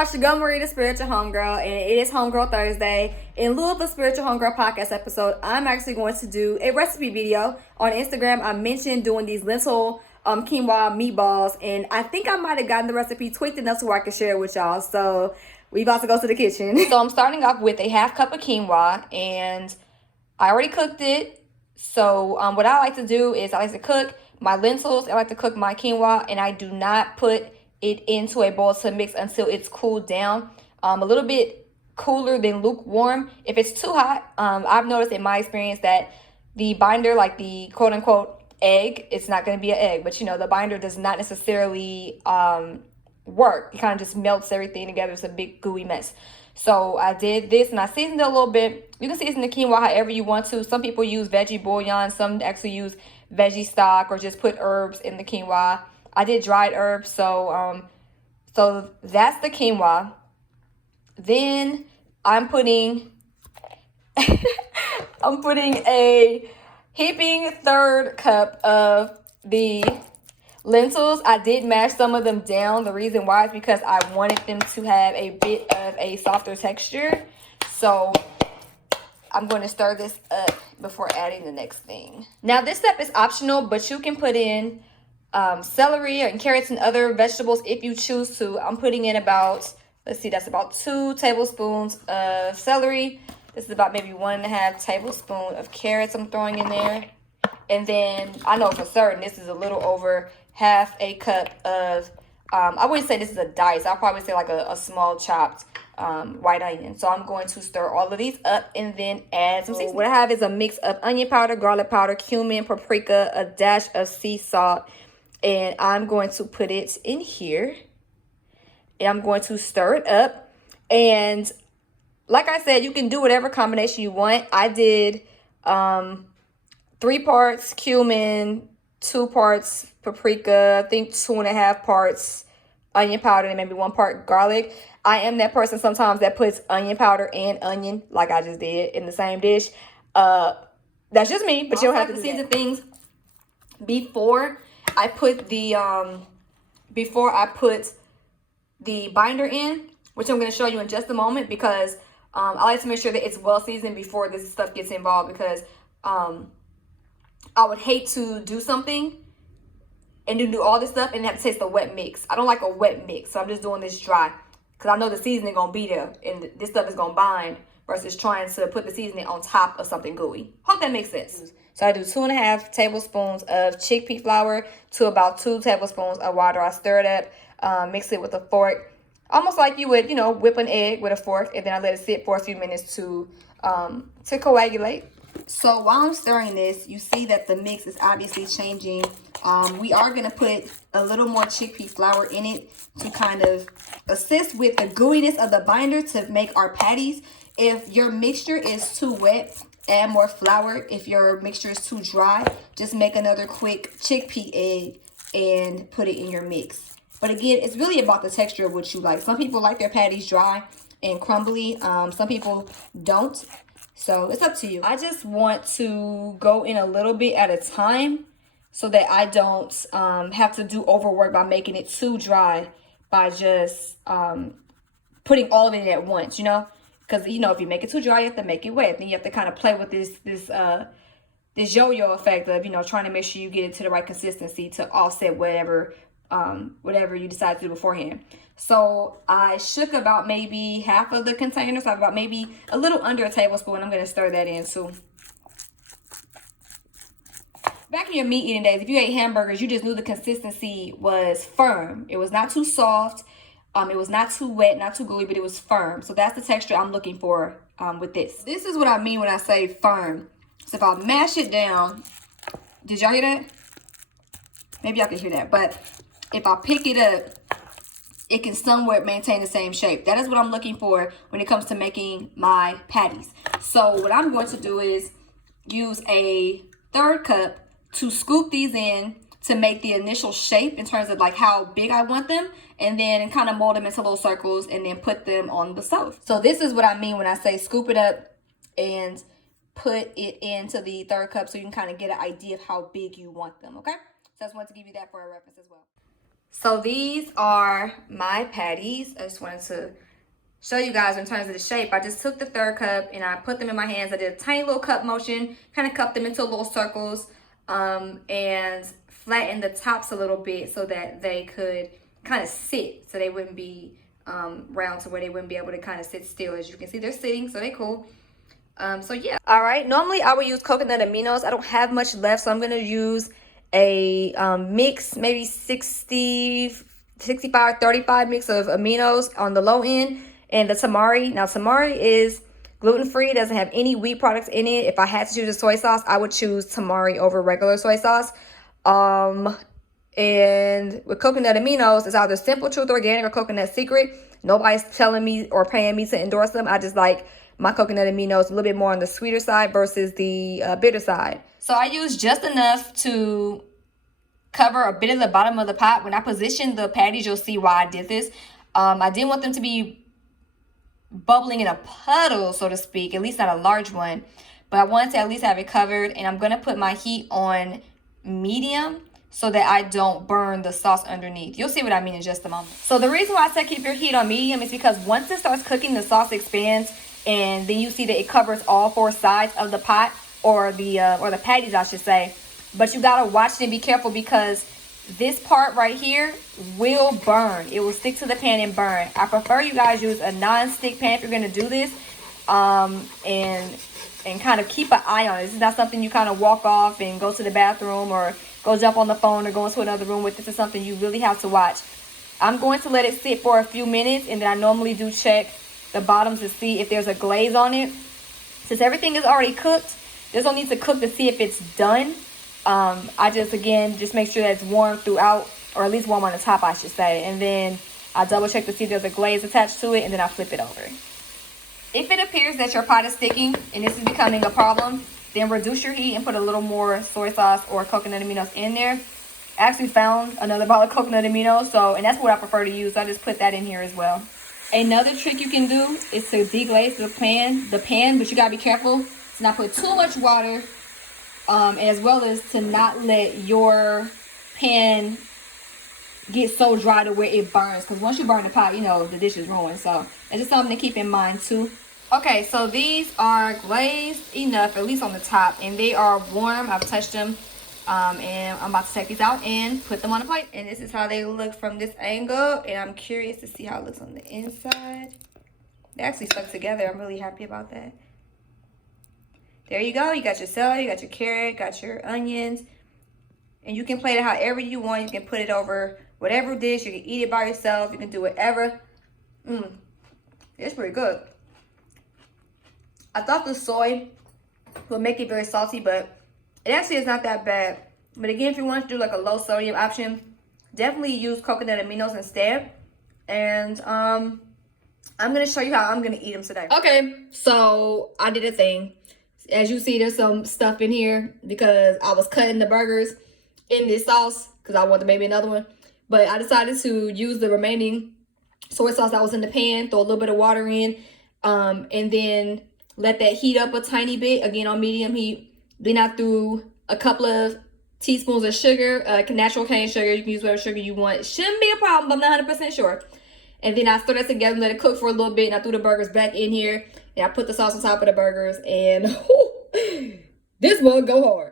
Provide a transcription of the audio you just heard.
y'all, it's your girl Marie, the Spiritual Homegirl, and it is Homegirl Thursday. In lieu of the Spiritual Homegirl podcast episode, I'm actually going to do a recipe video. On Instagram, I mentioned doing these lentil quinoa meatballs, and I think I might have gotten the recipe tweaked enough so I can share it with y'all. So we about to go to the kitchen. So I'm starting off with a half cup of quinoa, and I already cooked it. So what I like to do is I like to cook my lentils, I like to cook my quinoa, and I do not put it into a bowl to mix until it's cooled down. A little bit cooler than lukewarm. If it's too hot, I've noticed in my experience that the binder, like the quote unquote egg, it's not going to be an egg, but you know, the binder does not necessarily work. It kind of just melts everything together. It's a big gooey mess. So I did this and I seasoned it a little bit. You can season the quinoa however you want to. Some people use veggie bouillon. Some actually use veggie stock or just put herbs in the quinoa. I did dried herbs, so that's the quinoa. Then I'm putting a heaping third cup of the lentils. I did mash some of them down. The reason why is because I wanted them to have a bit of a softer texture. So I'm going to stir this up before adding the next thing. Now this step is optional, but you can put in celery and carrots and other vegetables if you choose to. I'm putting in about, let's see, that's about 2 tablespoons of celery. This is about maybe 1.5 tablespoons of carrots I'm throwing in there. And then I know for certain this is a little over half a cup of, I wouldn't say this is a dice. I'll probably say like a small chopped white onion. So I'm going to stir all of these up and then add some seasoning. What I have is a mix of onion powder, garlic powder, cumin, paprika, a dash of sea salt. And I'm going to put it in here. And I'm going to stir it up. And like I said, you can do whatever combination you want. I did 3 parts cumin, 2 parts paprika, I think 2.5 parts onion powder, and maybe 1 part garlic. I am that person sometimes that puts onion powder and onion, like I just did, in the same dish. That's just me, but you don't have to season things before I put the binder in, which I'm going to show you in just a moment, because I like to make sure that it's well seasoned before this stuff gets involved, because I would hate to do something and do all this stuff and have to taste the wet mix. I don't like a wet mix, so I'm just doing this dry because I know the seasoning gonna be there and this stuff is gonna bind versus trying to put the seasoning on top of something gooey. Hope that makes sense. So I do 2.5 tablespoons of chickpea flour to about 2 tablespoons of water. I stir it up, mix it with a fork, almost like you would, you know, whip an egg with a fork, and then I let it sit for a few minutes to coagulate. So while I'm stirring this, you see that the mix is obviously changing. We are going to put a little more chickpea flour in it to kind of assist with the gooiness of the binder to make our patties. If your mixture is too wet, add more flour. If your mixture is too dry, just make another quick chickpea egg and put it in your mix. But again, it's really about the texture of what you like. Some people like their patties dry and crumbly. Some people don't. So it's up to you. I just want to go in a little bit at a time so that I don't have to do overwork by making it too dry by just putting all of it in at once, you know? Because, you know, if you make it too dry, you have to make it wet. Then you have to kind of play with this yo-yo effect of, you know, trying to make sure you get it to the right consistency to offset whatever you decide to do beforehand. So I shook about maybe half of the container, so about maybe a little under a tablespoon. I'm going to stir that in too. Back in your meat eating days, if you ate hamburgers, you just knew the consistency was firm. It was not too soft. It was not too wet, not too gooey, but it was firm. So that's the texture I'm looking for with this. This is what I mean when I say firm. So if I mash it down, did y'all hear that? Maybe y'all can hear that, but if I pick it up, it can somewhat maintain the same shape. That is what I'm looking for when it comes to making my patties. So what I'm going to do is use a 1/3 cup to scoop these in to make the initial shape in terms of like how big I want them, and then kind of mold them into little circles and then put them on the stove. So this is what I mean when I say scoop it up and put it into the 1/3 cup, so you can kind of get an idea of how big you want them, okay? So I just wanted to give you that for a reference as well. So these are my patties. I just wanted to show you guys in terms of the shape. I just took the third cup and I put them in my hands. I did a tiny little cup motion, kind of cupped them into little circles, and flattened the tops a little bit so that they could kind of sit, so they wouldn't be round to where they wouldn't be able to kind of sit still. As you can see, they're sitting, so they cool. So yeah. All right, normally I would use coconut aminos. I don't have much left, so I'm gonna use a mix, maybe 60, 65, 35 mix of aminos on the low end, and the tamari. Now tamari is gluten-free, doesn't have any wheat products in it. If I had to choose a soy sauce, I would choose tamari over regular soy sauce. And with coconut aminos, it's either Simple Truth Organic or Coconut Secret. Nobody's telling me or paying me to endorse them. I just like my coconut aminos a little bit more on the sweeter side versus the bitter side. So I use just enough to cover a bit of the bottom of the pot. When I position the patties, you'll see why I did this. I didn't want them to be bubbling in a puddle, so to speak, at least not a large one. But I wanted to at least have it covered. And I'm going to put my heat on medium so that I don't burn the sauce underneath. You'll see what I mean in just a moment. So the reason why I said keep your heat on medium is because once it starts cooking, the sauce expands, and then you see that it covers all 4 sides of the pot, or the patties, I should say. But you gotta watch it and be careful, because this part right here will burn. It will stick to the pan and burn. I prefer you guys use a non-stick pan if you're gonna do this, and kind of keep an eye on it. This is not something you kind of walk off and go to the bathroom or go jump on the phone or go into another room with. This is something you really have to watch. I'm going to let it sit for a few minutes, and then I normally do check the bottoms to see if there's a glaze on it. Since everything is already cooked, this don't need to cook to see if it's done. I just make sure that it's warm throughout, or at least warm on the top, I should say. And then I double check to see if there's a glaze attached to it, and then I flip it over. If it appears that your pot is sticking and this is becoming a problem, then reduce your heat and put a little more soy sauce or coconut aminos in there. I actually found another bottle of coconut aminos, and that's what I prefer to use. So I just put that in here as well. Another trick you can do is to deglaze the pan, but you gotta be careful to not put too much water, as well as to not let your pan get so dry to where it burns, because once you burn the pot, you know, the dish is ruined. So that's just something to keep in mind too. Okay, so these are glazed enough, at least on the top, and they are warm. I've touched them, and I'm about to take these out and put them on a plate. And this is how they look from this angle, and I'm curious to see how it looks on the inside. They actually stuck together. I'm really happy about that. There you go. You got your celery, you got your carrot, got your onions, and you can plate it however you want. You can put it over whatever dish. You can eat it by yourself. You can do whatever. It's pretty good. I thought the soy would make it very salty, but it actually is not that bad. But again, if you want to do like a low sodium option, definitely use coconut aminos instead. And I'm going to show you how I'm going to eat them today. Okay, so I did a thing. As you see, there's some stuff in here because I was cutting the burgers in this sauce because I wanted maybe another one. But I decided to use the remaining soy sauce that was in the pan, throw a little bit of water in, and then let that heat up a tiny bit, again on medium heat. Then I threw a couple of teaspoons of sugar, natural cane sugar. You can use whatever sugar you want. It shouldn't be a problem, but I'm not 100% sure. And then I threw that together and let it cook for a little bit. And I threw the burgers back in here. And I put the sauce on top of the burgers. And this one go hard.